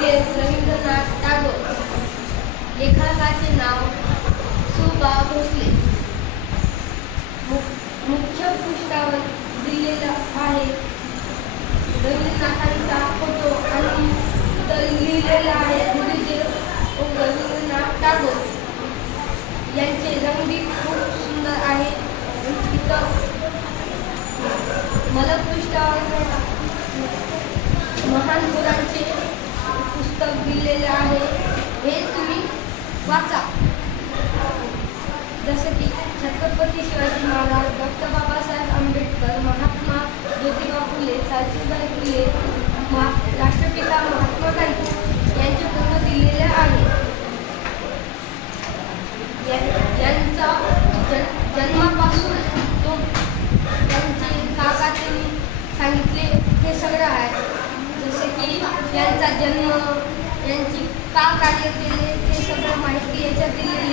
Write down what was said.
हे रवींद्रनाथ टागोर लेखकाचे नाव सुबा भोसले. मुख्य पृष्ठावर दिलेला आहे. रवींद्रनाथांचा फोटो आणि इतर लिहिलेलं आहे गुरुदेव रवींद्रनाथ टागोर. यांचे रंगीत खूप सुंदर आहे. लहान मुलांचे पुस्तक दिलेले आहे. हे तुम्ही वाचा. जसं की छत्रपती शिवाजी महाराज डॉक्टर बाबासाहेब आंबेडकर महात्मा ज्योतिबा फुले सावित्रीबाई फुले मा राष्ट्रपिता महात्मा गांधी यांचे पूर्ण दिलेले आहे. यांचा जन्म यांची का कार्य केले ते सगळं माहिती याच्यात दिली